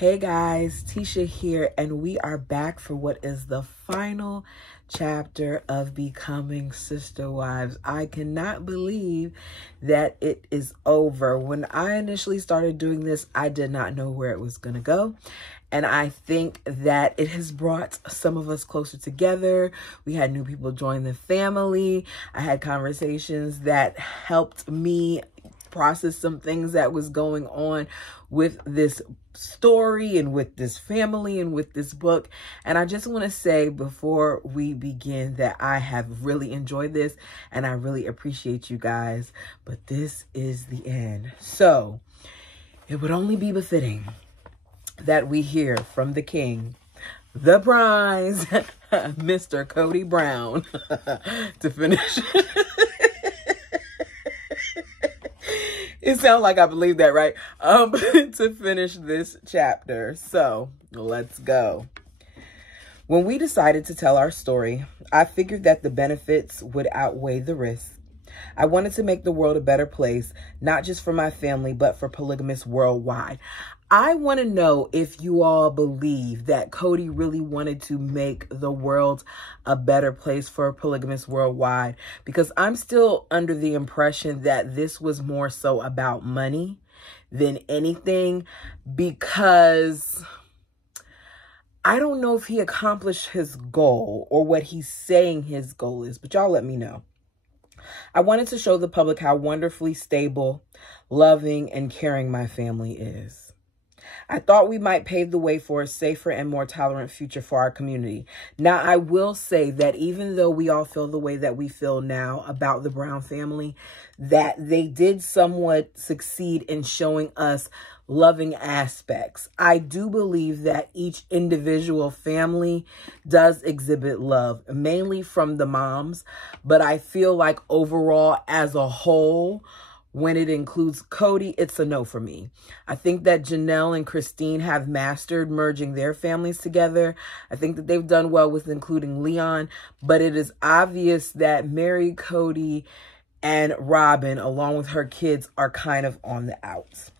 Hey guys, Tisha here, and we are back for what is the final chapter of Becoming Sister Wives. I cannot believe that it is over. When I initially started doing this, I did not know where it was going to go. And I think that it has brought some of us closer together. We had new people join the family. I had conversations that helped me process some things that was going on with this story and with this family and with this book. And I just want to say before we begin that I have really enjoyed this and I really appreciate you guys, but this is the end. So it would only be befitting that we hear from the king, the prize, Mr. Cody Brown, to finish. It sounds like I believe that, right? To finish this chapter. So let's go. When we decided to tell our story, I figured that the benefits would outweigh the risks. I wanted to make the world a better place, not just for my family, but for polygamists worldwide. I want to know if you all believe that Cody really wanted to make the world a better place for polygamists worldwide, because I'm still under the impression that this was more so about money than anything, because I don't know if he accomplished his goal or what he's saying his goal is, but y'all let me know. I wanted to show the public how wonderfully stable, loving, and caring my family is. I thought we might pave the way for a safer and more tolerant future for our community. Now, I will say that even though we all feel the way that we feel now about the Brown family, that they did somewhat succeed in showing us loving aspects. I do believe that each individual family does exhibit love, mainly from the moms, but I feel like overall as a whole, when it includes Cody, it's a no for me. I think that Janelle and Christine have mastered merging their families together. I think that they've done well with including Leon, but it is obvious that Mary, Cody, and Robin, along with her kids, are kind of on the outs.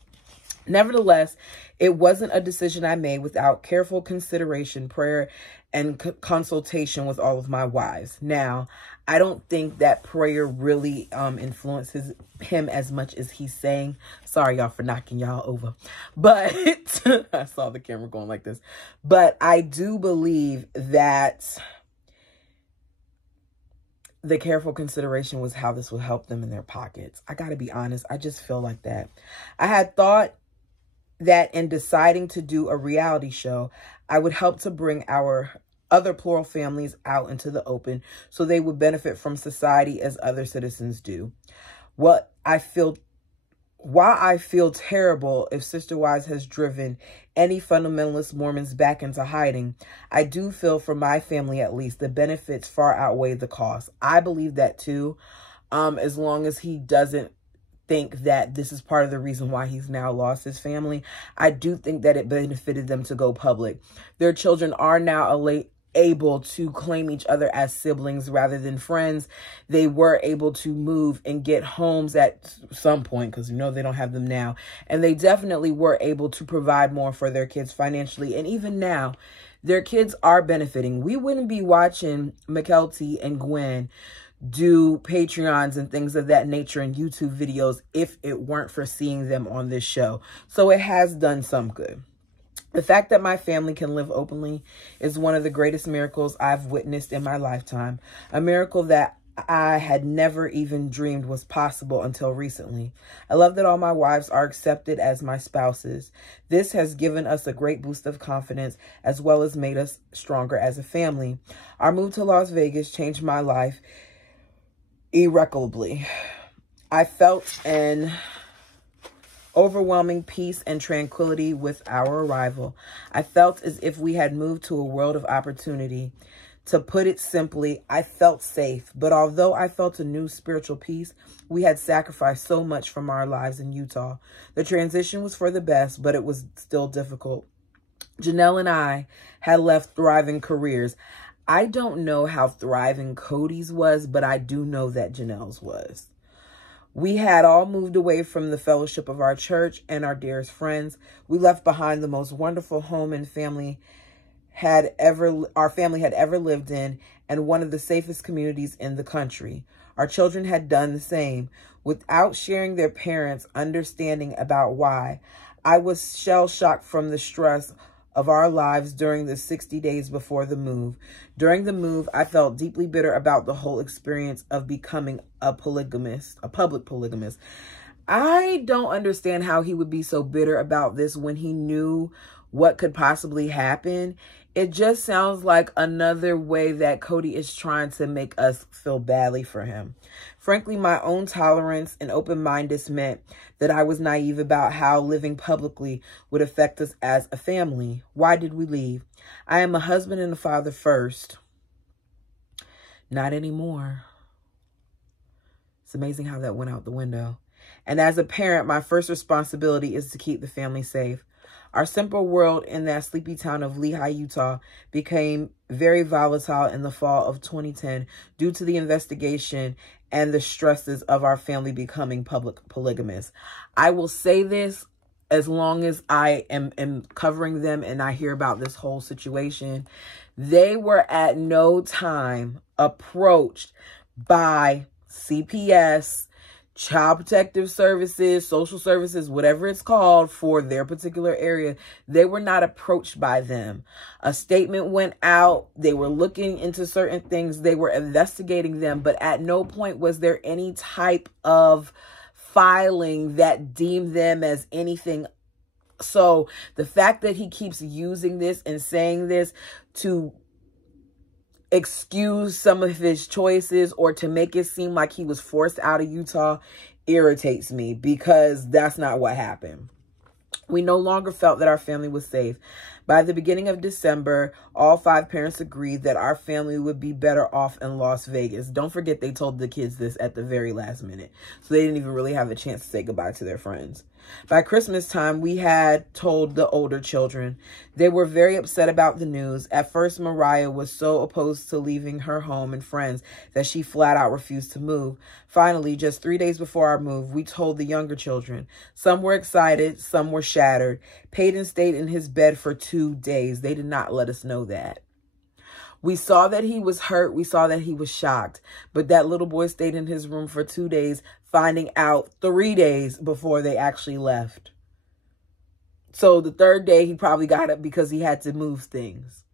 Nevertheless, it wasn't a decision I made without careful consideration, prayer, and consultation with all of my wives. Now, I don't think that prayer really influences him as much as he's saying. Sorry, y'all, for knocking y'all over. But I saw the camera going like this. But I do believe that the careful consideration was how this would help them in their pockets. I got to be honest. I just feel like that. I had thought that in deciding to do a reality show, I would help to bring our other plural families out into the open so they would benefit from society as other citizens do. While I feel terrible if Sister Wives has driven any fundamentalist Mormons back into hiding, I do feel, for my family at least, the benefits far outweigh the cost. I believe that too, as long as he doesn't think that this is part of the reason why he's now lost his family. I do think that it benefited them to go public. Their children are now able to claim each other as siblings rather than friends. They were able to move and get homes at some point, because you know they don't have them now. And they definitely were able to provide more for their kids financially. And even now, their kids are benefiting. We wouldn't be watching McKelty and Gwen do Patreons and things of that nature and YouTube videos if it weren't for seeing them on this show. So it has done some good. The fact that my family can live openly is one of the greatest miracles I've witnessed in my lifetime. A miracle that I had never even dreamed was possible until recently. I love that all my wives are accepted as my spouses. This has given us a great boost of confidence, as well as made us stronger as a family. Our move to Las Vegas changed my life irreparably. I felt an overwhelming peace and tranquility with our arrival. I felt as if we had moved to a world of opportunity. To put it simply, I felt safe, but although I felt a new spiritual peace, we had sacrificed so much from our lives in Utah. The transition was for the best, but it was still difficult. Janelle and I had left thriving careers. I don't know how thriving Cody's was, but I do know that Janelle's was. We had all moved away from the fellowship of our church and our dearest friends. We left behind the most wonderful home and our family had ever lived in, and one of the safest communities in the country. Our children had done the same, without sharing their parents' understanding about why. I was shell-shocked from the stress of our lives during the 60 days before the move. During the move, I felt deeply bitter about the whole experience of becoming a public polygamist. I don't understand how he would be so bitter about this when he knew what could possibly happen. It just sounds like another way that Cody is trying to make us feel badly for him. Frankly, my own tolerance and open-mindedness meant that I was naive about how living publicly would affect us as a family. Why did we leave? I am a husband and a father first. Not anymore. It's amazing how that went out the window. And as a parent, my first responsibility is to keep the family safe. Our simple world in that sleepy town of Lehi, Utah, became very volatile in the fall of 2010 due to the investigation and the stresses of our family becoming public polygamists. I will say this as long as I am covering them and I hear about this whole situation. They were at no time approached by CPS, Child Protective Services, social services, whatever it's called for their particular area. They were not approached by them. A statement went out. They were looking into certain things. They were investigating them, but at no point was there any type of filing that deemed them as anything. So the fact that he keeps using this and saying this to excuse some of his choices or to make it seem like he was forced out of Utah irritates me, because that's not what happened. We no longer felt that our family was safe. By the beginning of December, all 5 parents agreed that our family would be better off in Las Vegas. Don't forget, they told the kids this at the very last minute, so they didn't even really have a chance to say goodbye to their friends. By Christmas time, we had told the older children. They were very upset about the news. At first, Mariah was so opposed to leaving her home and friends that she flat out refused to move. Finally, just 3 days before our move, we told the younger children. Some were excited, some were shattered. Peyton stayed in his bed for 2 days. They did not let us know that. We saw that he was hurt. We saw that he was shocked. But that little boy stayed in his room for 2 days, finding out 3 days before they actually left. So the 3rd day, he probably got up because he had to move things.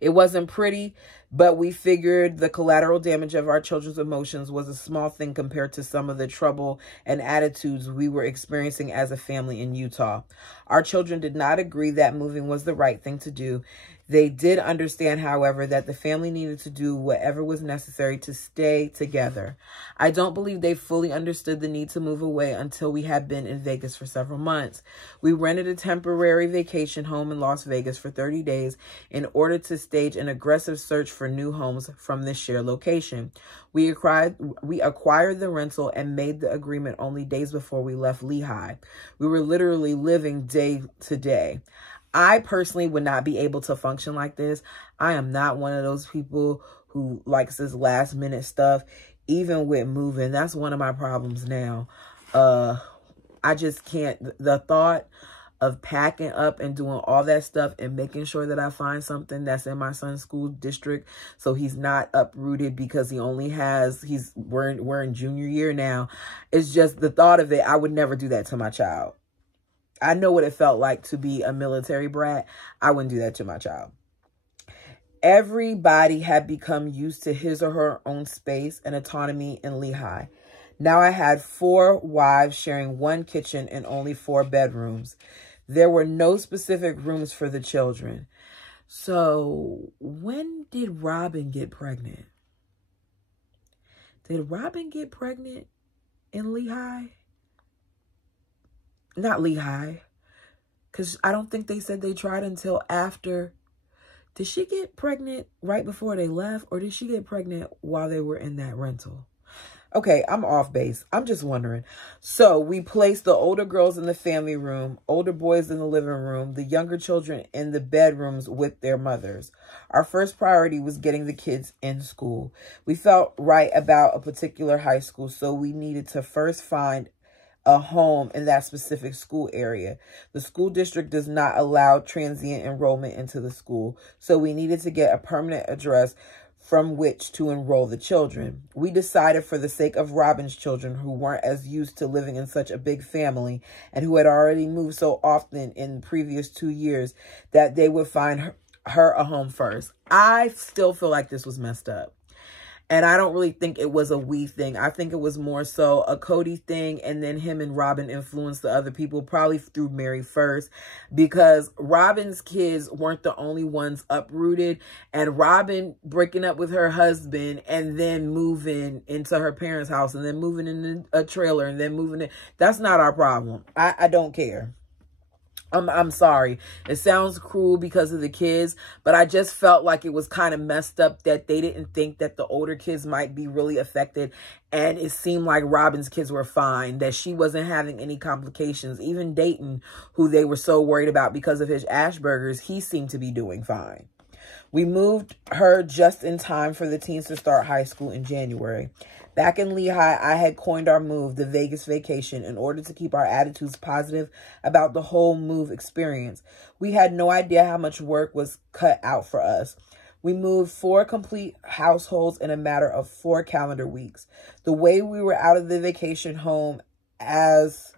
It wasn't pretty, but we figured the collateral damage of our children's emotions was a small thing compared to some of the trouble and attitudes we were experiencing as a family in Utah. Our children did not agree that moving was the right thing to do. They did understand, however, that the family needed to do whatever was necessary to stay together. I don't believe they fully understood the need to move away until we had been in Vegas for several months. We rented a temporary vacation home in Las Vegas for 30 days in order to stage an aggressive search for new homes from this shared location. We acquired the rental and made the agreement only days before we left Lehi. We were literally living day to day. I personally would not be able to function like this. I am not one of those people who likes this last minute stuff, even with moving. That's one of my problems now. I just can't. The thought of packing up and doing all that stuff and making sure that I find something that's in my son's school district so he's not uprooted because we're in junior year now. It's just the thought of it. I would never do that to my child. I know what it felt like to be a military brat. I wouldn't do that to my child. Everybody had become used to his or her own space and autonomy in Lehi. Now I had 4 wives sharing 1 kitchen and only 4 bedrooms. There were no specific rooms for the children. So when did Robin get pregnant? Did Robin get pregnant in Lehi? Not Lehi, because I don't think they said they tried until after. Did she get pregnant right before they left, or did she get pregnant while they were in that rental? Okay, I'm off base. I'm just wondering. So we placed the older girls in the family room, older boys in the living room, the younger children in the bedrooms with their mothers. Our first priority was getting the kids in school. We felt right about a particular high school, so we needed to first find a home in that specific school area. The school district does not allow transient enrollment into the school, so we needed to get a permanent address from which to enroll the children. We decided, for the sake of Robin's children, who weren't as used to living in such a big family and who had already moved so often in the previous 2 years, that they would find her a home first. I still feel like this was messed up. And I don't really think it was a we thing. I think it was more so a Cody thing, and then him and Robin influenced the other people, probably through Mary first, because Robin's kids weren't the only ones uprooted. And Robin breaking up with her husband and then moving into her parents' house and then moving in a trailer and then moving in. That's not our problem. I don't care. I'm sorry. It sounds cruel because of the kids, but I just felt like it was kind of messed up that they didn't think that the older kids might be really affected. And it seemed like Robin's kids were fine, that she wasn't having any complications. Even Dayton, who they were so worried about because of his Asperger's, he seemed to be doing fine. We moved her just in time for the teens to start high school in January. Back in Lehigh, I had coined our move the Vegas vacation in order to keep our attitudes positive about the whole move experience. We had no idea how much work was cut out for us. We moved 4 complete households in a matter of 4 calendar weeks. The way we were out of the vacation home as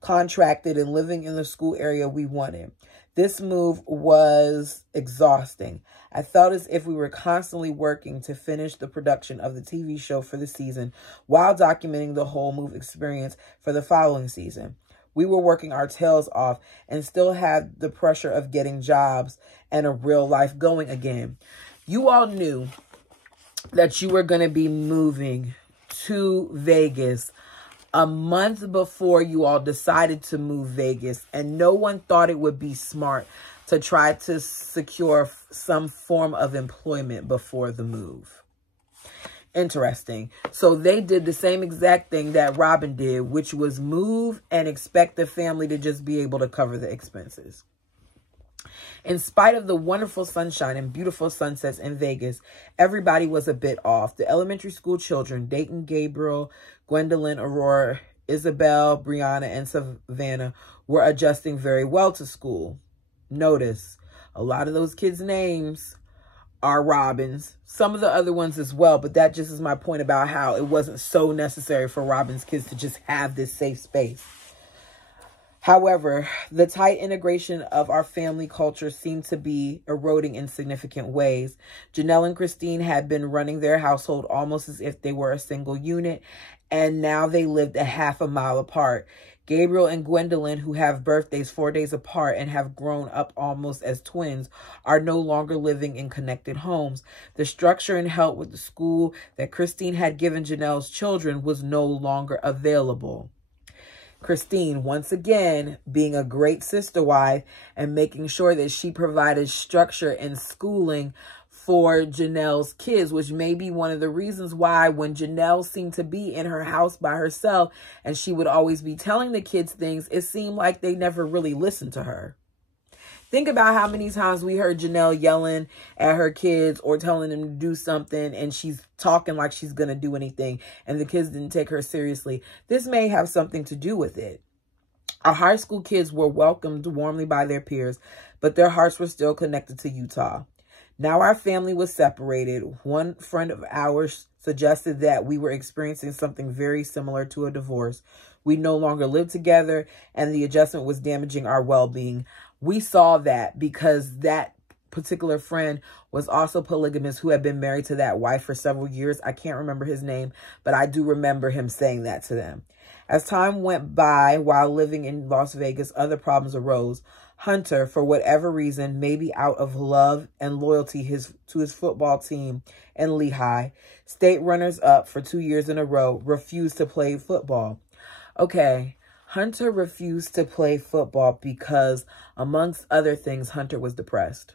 contracted and living in the school area we wanted. This move was exhausting. I felt as if we were constantly working to finish the production of the TV show for the season while documenting the whole move experience for the following season. We were working our tails off and still had the pressure of getting jobs and a real life going again. You all knew that you were going to be moving to Vegas a month before you all decided to move Vegas, and no one thought it would be smart to try to secure some form of employment before the move. Interesting. So they did the same exact thing that Robin did, which was move and expect the family to just be able to cover the expenses. In spite of the wonderful sunshine and beautiful sunsets in Vegas, everybody was a bit off. The elementary school children, Dayton, Gabriel, Gwendolyn, Aurora, Isabel, Brianna, and Savannah, were adjusting very well to school. Notice, a lot of those kids' names are Robin's. Some of the other ones as well, but that just is my point about how it wasn't so necessary for Robin's kids to just have this safe space. However, the tight integration of our family culture seemed to be eroding in significant ways. Janelle and Christine had been running their household almost as if they were a single unit, and now they lived a half a mile apart. Gabriel and Gwendolyn, who have birthdays 4 days apart and have grown up almost as twins, are no longer living in connected homes. The structure and help with the school that Christine had given Janelle's children was no longer available. Christine, once again, being a great sister wife and making sure that she provided structure and schooling for Janelle's kids, which may be one of the reasons why when Janelle seemed to be in her house by herself and she would always be telling the kids things, it seemed like they never really listened to her. Think about how many times we heard Janelle yelling at her kids or telling them to do something and she's talking like she's going to do anything and the kids didn't take her seriously. This may have something to do with it. Our high school kids were welcomed warmly by their peers, but their hearts were still connected to Utah. Now our family was separated. One friend of ours suggested that we were experiencing something very similar to a divorce. We no longer lived together and the adjustment was damaging our well-being. We saw that because that particular friend was also polygamous who had been married to that wife for several years. I can't remember his name, but I do remember him saying that to them. As time went by while living in Las Vegas, other problems arose. Hunter, for whatever reason, maybe out of love and loyalty to his football team in Lehigh, state runners-up for 2 years in a row, refused to play football. Okay, Hunter refused to play football because, amongst other things, Hunter was depressed.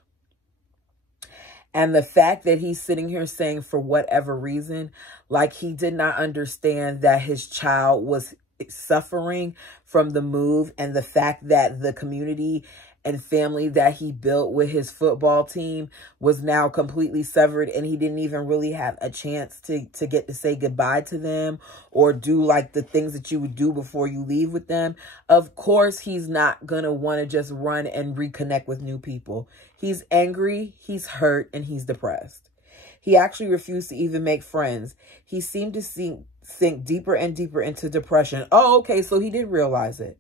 And the fact that he's sitting here saying for whatever reason, like he did not understand that his child was suffering from the move, and the fact that the community and family that he built with his football team was now completely severed, and he didn't even really have a chance to get to say goodbye to them or do like the things that you would do before you leave with them. Of course, he's not going to want to just run and reconnect with new people. He's angry, he's hurt, and he's depressed. He actually refused to even make friends. He seemed to sink deeper and deeper into depression. Oh, okay, so he did realize it.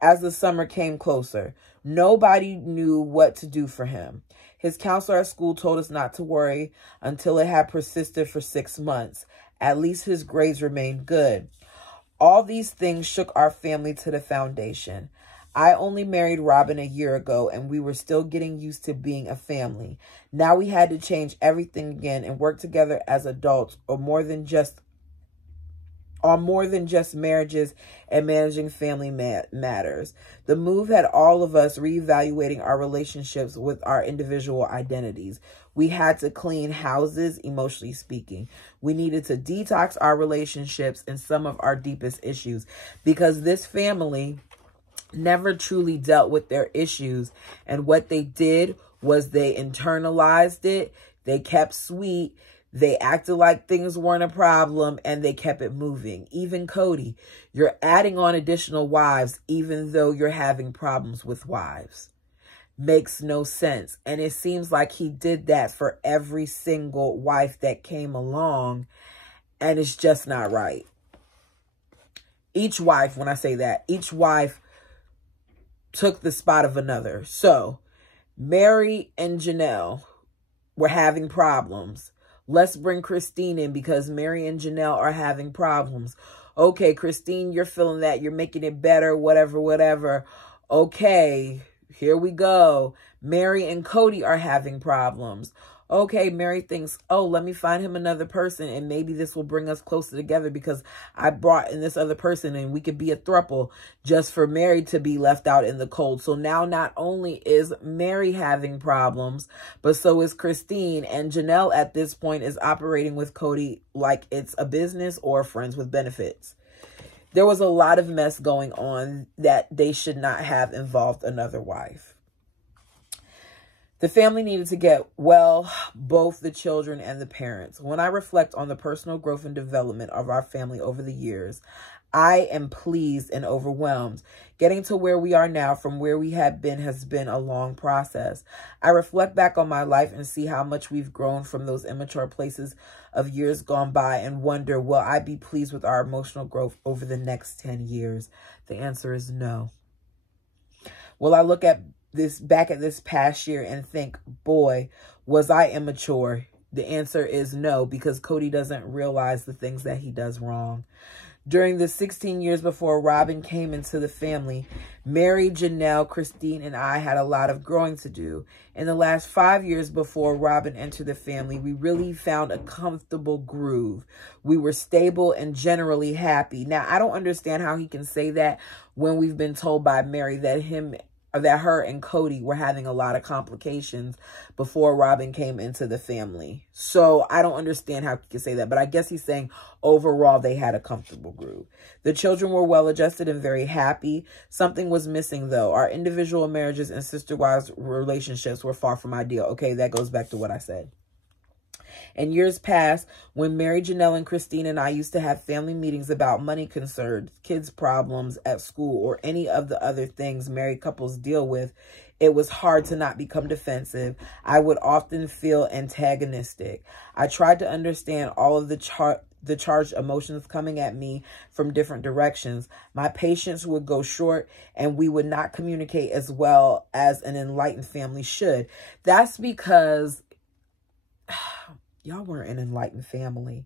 As the summer came closer, nobody knew what to do for him. His counselor at school told us not to worry until it had persisted for 6 months. At least his grades remained good. All these things shook our family to the foundation. I only married Robin a year ago, and we were still getting used to being a family. Now we had to change everything again and work together as adults on more than just marriages and managing family matters. The move had all of us reevaluating our relationships with our individual identities. We had to clean houses, emotionally speaking. We needed to detox our relationships and some of our deepest issues, because this family never truly dealt with their issues. And what they did was they internalized it. They kept sweet. They acted like things weren't a problem, and they kept it moving. Even Cody, you're adding on additional wives, even though you're having problems with wives. Makes no sense. And it seems like he did that for every single wife that came along, and it's just not right. Each wife, when I say that, each wife took the spot of another. So Mary and Janelle were having problems. Let's bring Christine in because Mary and Janelle are having problems. Okay, Christine, you're feeling that. You're making it better, whatever, whatever. Okay, here we go. Mary and Cody are having problems. Okay, Mary thinks, oh, let me find him another person, and maybe this will bring us closer together because I brought in this other person and we could be a throuple, just for Mary to be left out in the cold. So now not only is Mary having problems, but so is Christine, and Janelle at this point is operating with Cody like it's a business or friends with benefits. There was a lot of mess going on that they should not have involved another wife. The family needed to get well, both the children and the parents. When I reflect on the personal growth and development of our family over the years, I am pleased and overwhelmed. Getting to where we are now from where we had been has been a long process. I reflect back on my life and see how much we've grown from those immature places of years gone by and wonder, will I be pleased with our emotional growth over the next 10 years? The answer is no. Will I look at back at this past year and think, boy, was I immature? The answer is no, because Cody doesn't realize the things that he does wrong. During the 16 years before Robin came into the family, Mary, Janelle, Christine, and I had a lot of growing to do. In the last 5 years before Robin entered the family, we really found a comfortable groove. We were stable and generally happy. Now, I don't understand how he can say that when we've been told by Mary that her and Cody were having a lot of complications before Robin came into the family. So I don't understand how he can say that, but I guess he's saying overall they had a comfortable groove. The children were well adjusted and very happy. Something was missing though. Our individual marriages and sister-wives relationships were far from ideal. Okay, that goes back to what I said. In years past, when Mary, Janelle, and Christine and I used to have family meetings about money concerns, kids' problems at school, or any of the other things married couples deal with, it was hard to not become defensive. I would often feel antagonistic. I tried to understand all of the charged emotions coming at me from different directions. My patience would go short, and we would not communicate as well as an enlightened family should. That's because y'all weren't an enlightened family.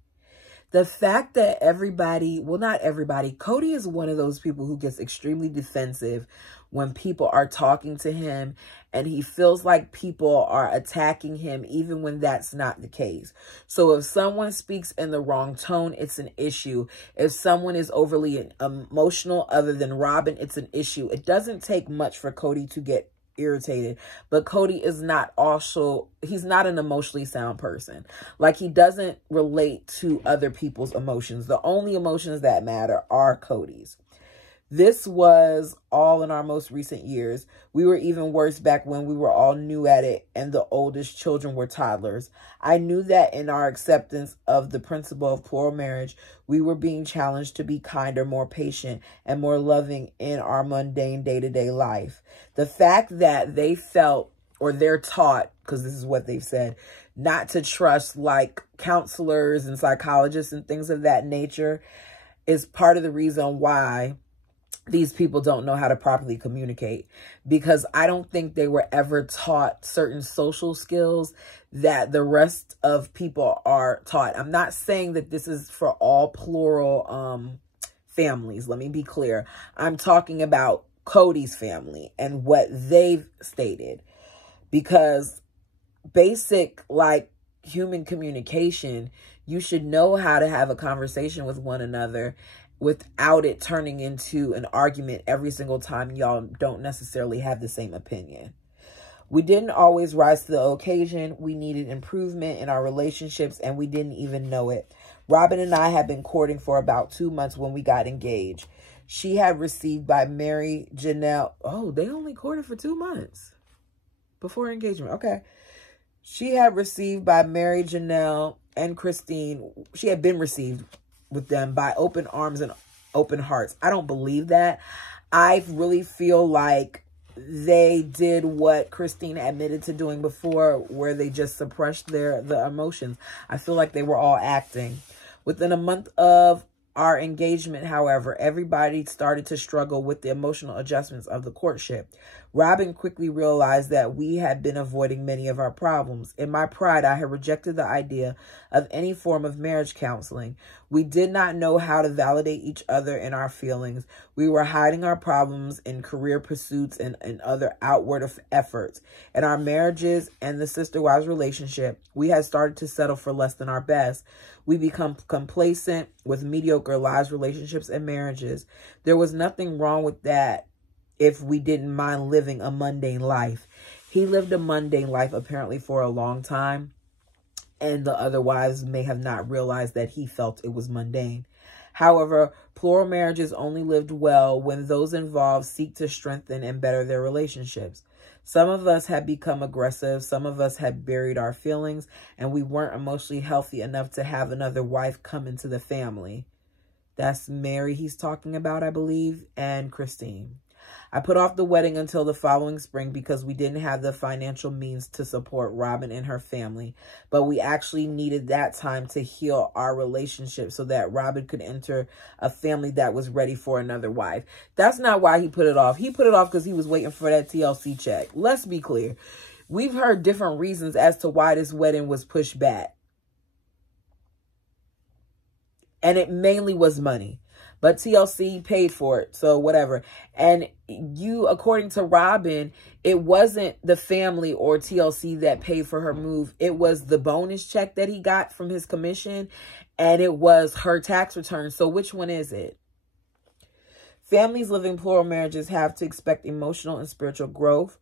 The fact that everybody, well, not everybody, Cody is one of those people who gets extremely defensive when people are talking to him, and he feels like people are attacking him even when that's not the case. So if someone speaks in the wrong tone, it's an issue. If someone is overly emotional other than Robin, it's an issue. It doesn't take much for Cody to get irritated. But Cody is not also, he's not an emotionally sound person. Like, he doesn't relate to other people's emotions. The only emotions that matter are Cody's. This was all in our most recent years. We were even worse back when we were all new at it and the oldest children were toddlers. I knew that in our acceptance of the principle of plural marriage, we were being challenged to be kinder, more patient, and more loving in our mundane day-to-day life. The fact that they felt, or they're taught, because this is what they've said, not to trust like counselors and psychologists and things of that nature is part of the reason why these people don't know how to properly communicate, because I don't think they were ever taught certain social skills that the rest of people are taught. I'm not saying that this is for all plural families. Let me be clear. I'm talking about Cody's family and what they've stated, because basic like human communication, you should know how to have a conversation with one another without it turning into an argument every single time y'all don't necessarily have the same opinion. We didn't always rise to the occasion. We needed improvement in our relationships, and we didn't even know it. Robin and I had been courting for about 2 months when we got engaged. She had received by Mary Janelle. Oh, they only courted for 2 months before engagement. Okay. She had received by Mary Janelle and Christine. She had been received with them by open arms and open hearts. I don't believe that. I really feel like they did what Christine admitted to doing before, where they just suppressed the emotions. I feel like they were all acting. Within a month of our engagement, however, everybody started to struggle with the emotional adjustments of the courtship. Robin quickly realized that we had been avoiding many of our problems. In my pride, I had rejected the idea of any form of marriage counseling. We did not know how to validate each other in our feelings. We were hiding our problems in career pursuits and other outward efforts. In our marriages and the sister-wives relationship, we had started to settle for less than our best. We become complacent with mediocre lives, relationships, and marriages. There was nothing wrong with that if we didn't mind living a mundane life. He lived a mundane life apparently for a long time, and the other wives may have not realized that he felt it was mundane. However, plural marriages only lived well when those involved seek to strengthen and better their relationships. Some of us had become aggressive. Some of us had buried our feelings, and we weren't emotionally healthy enough to have another wife come into the family. That's Mary he's talking about, I believe, and Christine. I put off the wedding until the following spring because we didn't have the financial means to support Robin and her family, but we actually needed that time to heal our relationship so that Robin could enter a family that was ready for another wife. That's not why he put it off. He put it off because he was waiting for that TLC check. Let's be clear. We've heard different reasons as to why this wedding was pushed back. And it mainly was money. But TLC paid for it, so whatever. And according to Robin, it wasn't the family or TLC that paid for her move. It was the bonus check that he got from his commission, and it was her tax return. So which one is it? Families living plural marriages have to expect emotional and spiritual growth.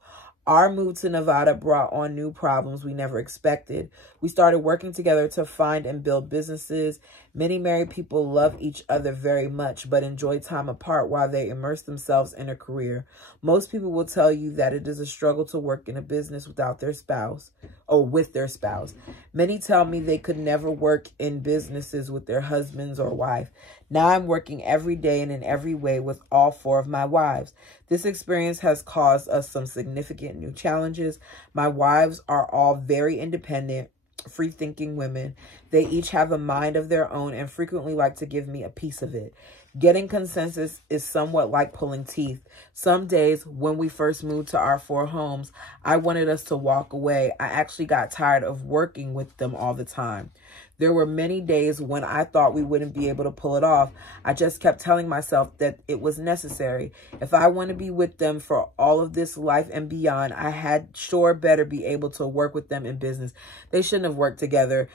Our move to Nevada brought on new problems we never expected. We started working together to find and build businesses. Many married people love each other very much, but enjoy time apart while they immerse themselves in a career. Most people will tell you that it is a struggle to work in a business without their spouse or with their spouse. Many tell me they could never work in businesses with their husbands or wife. Now I'm working every day and in every way with all 4 of my wives. This experience has caused us some significant new challenges. My wives are all very independent, free-thinking women. They each have a mind of their own and frequently like to give me a piece of it. Getting consensus is somewhat like pulling teeth. Some days when we first moved to our 4 homes, I wanted us to walk away. I actually got tired of working with them all the time. There were many days when I thought we wouldn't be able to pull it off. I just kept telling myself that it was necessary. If I want to be with them for all of this life and beyond, I had sure better be able to work with them in business. They shouldn't have worked together.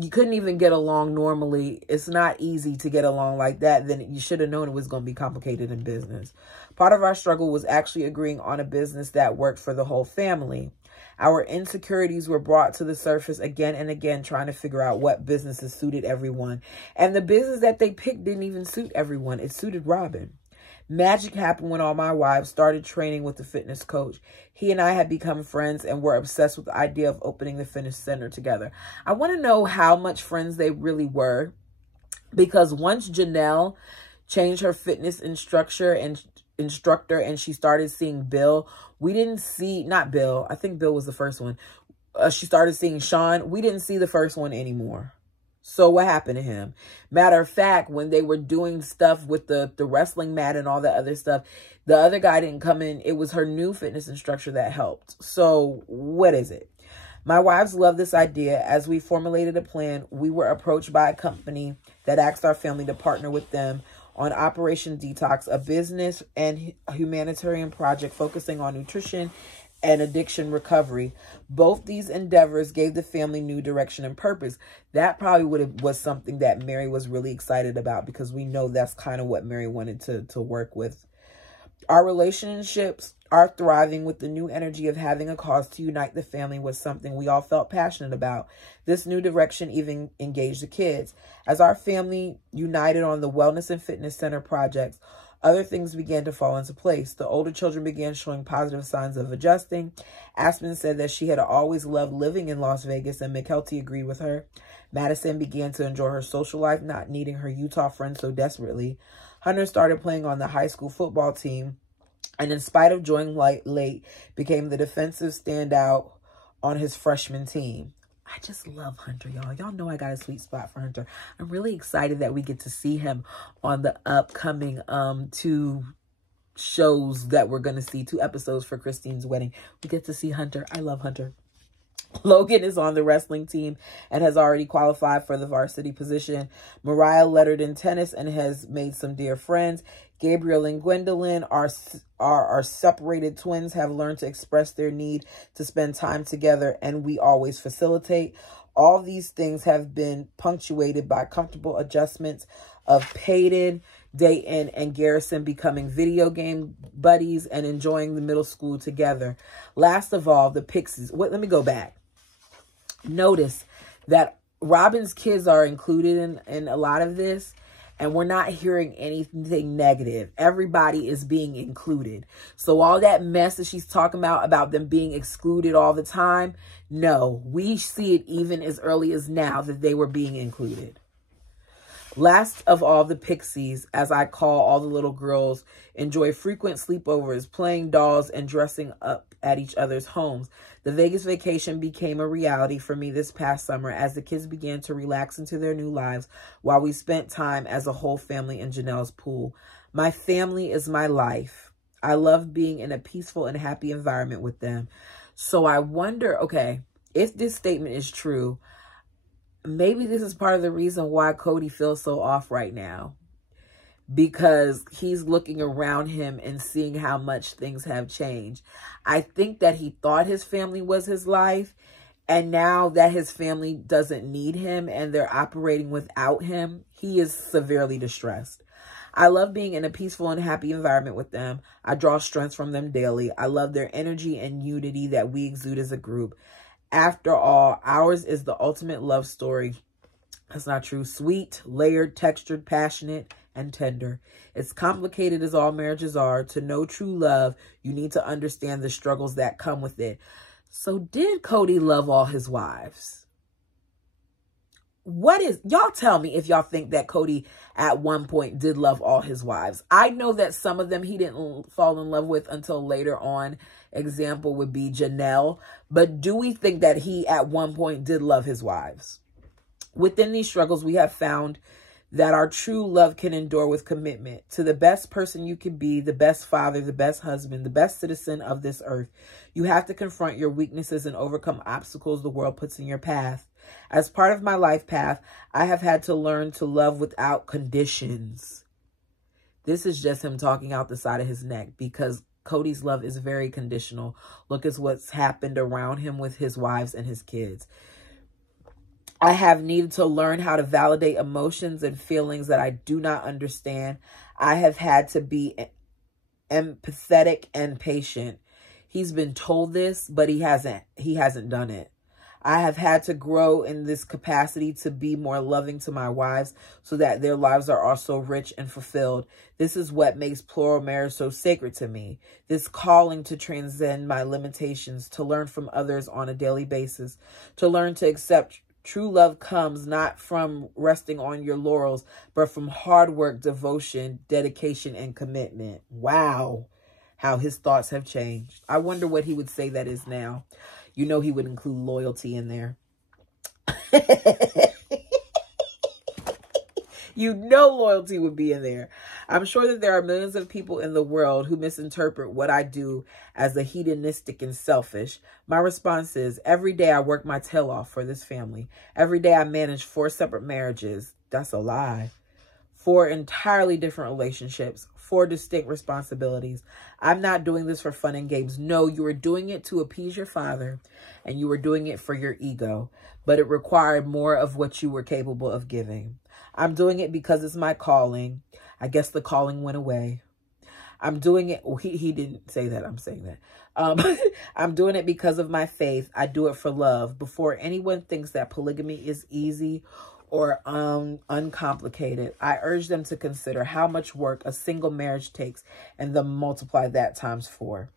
you couldn't even get along normally. It's not easy to get along like that. Then you should have known it was going to be complicated in business. Part of our struggle was actually agreeing on a business that worked for the whole family. Our insecurities were brought to the surface again and again, trying to figure out what businesses suited everyone. And the business that they picked didn't even suit everyone. It suited Robin. Magic happened when all my wives started training with the fitness coach. He and I had become friends and were obsessed with the idea of opening the fitness center together. I want to know how much friends they really were, because once Janelle changed her fitness instructor and she started seeing Bill, we didn't see, not Bill, I think Bill was the first one. She started seeing Sean. We didn't see the first one anymore. So what happened to him? Matter of fact, when they were doing stuff with the wrestling mat and all that other stuff, the other guy didn't come in. It was her new fitness instructor that helped. So what is it? My wives love this idea. As we formulated a plan, we were approached by a company that asked our family to partner with them on Operation Detox, a business and humanitarian project focusing on nutrition and addiction recovery. Both these endeavors gave the family new direction and purpose. That probably was something that Mary was really excited about, because we know that's kind of what Mary wanted to work with. Our relationships are thriving with the new energy of having a cause to unite the family was something we all felt passionate about. This new direction even engaged the kids. As our family united on the wellness and fitness center projects, other things began to fall into place. The older children began showing positive signs of adjusting. Aspen said that she had always loved living in Las Vegas, and McKelty agreed with her. Madison began to enjoy her social life, not needing her Utah friends so desperately. Hunter started playing on the high school football team, and in spite of joining late, became the defensive standout on his freshman team. I just love Hunter, y'all. Y'all know I got a sweet spot for Hunter. I'm really excited that we get to see him on the upcoming 2 shows that we're going to see, 2 episodes for Christine's wedding. We get to see Hunter. I love Hunter. Logan is on the wrestling team and has already qualified for the varsity position. Mariah lettered in tennis and has made some dear friends. Gabriel and Gwendolyn, our separated twins, have learned to express their need to spend time together, and we always facilitate. All these things have been punctuated by comfortable adjustments of Peyton, Dayton, and Garrison becoming video game buddies and enjoying the middle school together. Last of all, the Pixies. Let me go back. Notice that Robin's kids are included in a lot of this, and we're not hearing anything negative. Everybody is being included. So all that mess that she's talking about them being excluded all the time, no, we see it even as early as now that they were being included. Last of all, the Pixies, as I call all the little girls, enjoy frequent sleepovers, playing dolls, and dressing up at each other's homes. The Vegas vacation became a reality for me this past summer as the kids began to relax into their new lives while we spent time as a whole family in Janelle's pool. My family is my life. I love being in a peaceful and happy environment with them. So I wonder, okay, if this statement is true, maybe this is part of the reason why Cody feels so off right now, because he's looking around him and seeing how much things have changed. I think that he thought his family was his life, and now that his family doesn't need him and they're operating without him, he is severely distressed. I love being in a peaceful and happy environment with them. I draw strength from them daily. I love their energy and unity that we exude as a group. After all, ours is the ultimate love story. That's not true. Sweet, layered, textured, passionate, and tender. As complicated as all marriages are, to know true love, you need to understand the struggles that come with it. So did Cody love all his wives? Y'all tell me if y'all think that Cody at one point did love all his wives. I know that some of them he didn't fall in love with until later on. Example would be Janelle. But do we think that he at one point did love his wives? Within these struggles, we have found that our true love can endure with commitment to the best person you can be, the best father, the best husband, the best citizen of this earth. You have to confront your weaknesses and overcome obstacles the world puts in your path. As part of my life path, I have had to learn to love without conditions. This is just him talking out the side of his neck, because Cody's love is very conditional. Look at what's happened around him with his wives and his kids. I have needed to learn how to validate emotions and feelings that I do not understand. I have had to be empathetic and patient. He's been told this, but he hasn't done it. I have had to grow in this capacity to be more loving to my wives so that their lives are also rich and fulfilled. This is what makes plural marriage so sacred to me. This calling to transcend my limitations, to learn from others on a daily basis, to learn to accept true love comes not from resting on your laurels, but from hard work, devotion, dedication, and commitment. Wow, how his thoughts have changed. I wonder what he would say that is now. You know he would include loyalty in there. You know loyalty would be in there. I'm sure that there are millions of people in the world who misinterpret what I do as a hedonistic and selfish. My response is, every day I work my tail off for this family. Every day I manage 4 separate marriages. That's a lie. 4 entirely different relationships, 4 distinct responsibilities. I'm not doing this for fun and games. No, you are doing it to appease your father, and you were doing it for your ego, but it required more of what you were capable of giving. I'm doing it because it's my calling. I guess the calling went away. I'm doing it. Well, he didn't say that. I'm saying that. I'm doing it because of my faith. I do it for love. Before anyone thinks that polygamy is easy or uncomplicated, I urge them to consider how much work a single marriage takes and then multiply that times 4.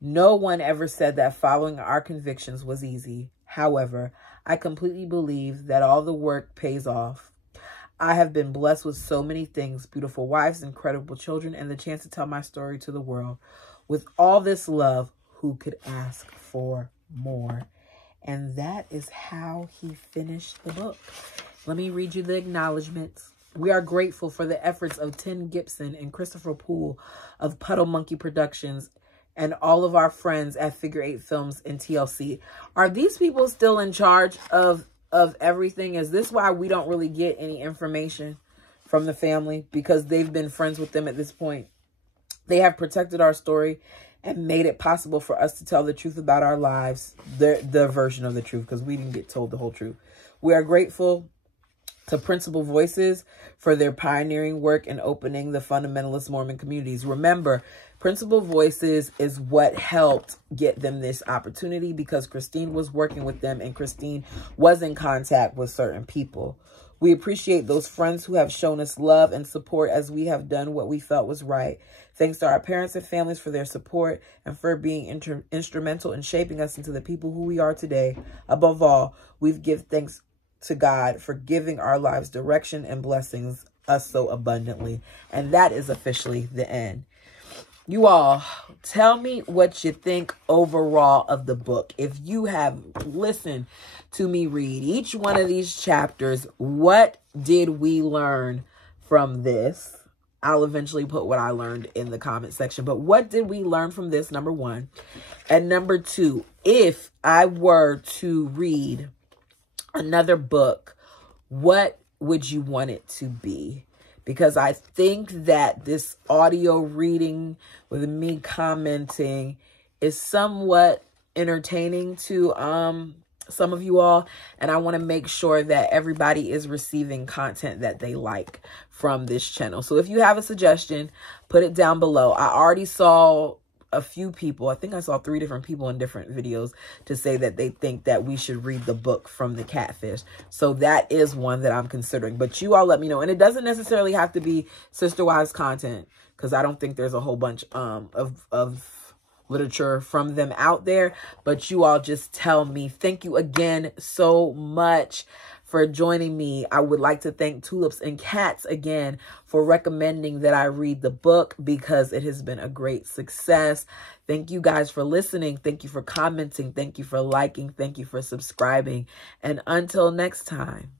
No one ever said that following our convictions was easy. However, I completely believe that all the work pays off. I have been blessed with so many things, beautiful wives, incredible children, and the chance to tell my story to the world. With all this love, who could ask for more? And that is how he finished the book. Let me read you the acknowledgments. We are grateful for the efforts of Tim Gibson and Christopher Poole of Puddle Monkey Productions and all of our friends at Figure 8 Films and TLC. Are these people still in charge of everything? Is this why we don't really get any information from the family? Because they've been friends with them at this point. They have protected our story and made it possible for us to tell the truth about our lives, the version of the truth, because we didn't get told the whole truth. We are grateful to Principal Voices for their pioneering work in opening the fundamentalist Mormon communities. Remember, Principal Voices is what helped get them this opportunity, because Christine was working with them and Christine was in contact with certain people. We appreciate those friends who have shown us love and support as we have done what we felt was right. Thanks to our parents and families for their support and for being instrumental in shaping us into the people who we are today. Above all, we give thanks to God for giving our lives direction and blessings us so abundantly. And that is officially the end. You all, tell me what you think overall of the book. If you have listened to me read each one of these chapters, what did we learn from this? I'll eventually put what I learned in the comment section. But what did we learn from this, number 1? And number 2, if I were to read another book, what would you want it to be? Because I think that this audio reading with me commenting is somewhat entertaining to some of you all. And I want to make sure that everybody is receiving content that they like from this channel. So if you have a suggestion, put it down below. I already saw a few people, I think I saw 3 different people in different videos to say that they think that we should read the book from the Catfish. So that is one that I'm considering. But you all let me know. And it doesn't necessarily have to be Sister Wives content, because I don't think there's a whole bunch of literature from them out there. But you all just tell me. Thank you again so much for joining me. I would like to thank Tulips and Cats again for recommending that I read the book, because it has been a great success. Thank you guys for listening. Thank you for commenting. Thank you for liking. Thank you for subscribing. And until next time.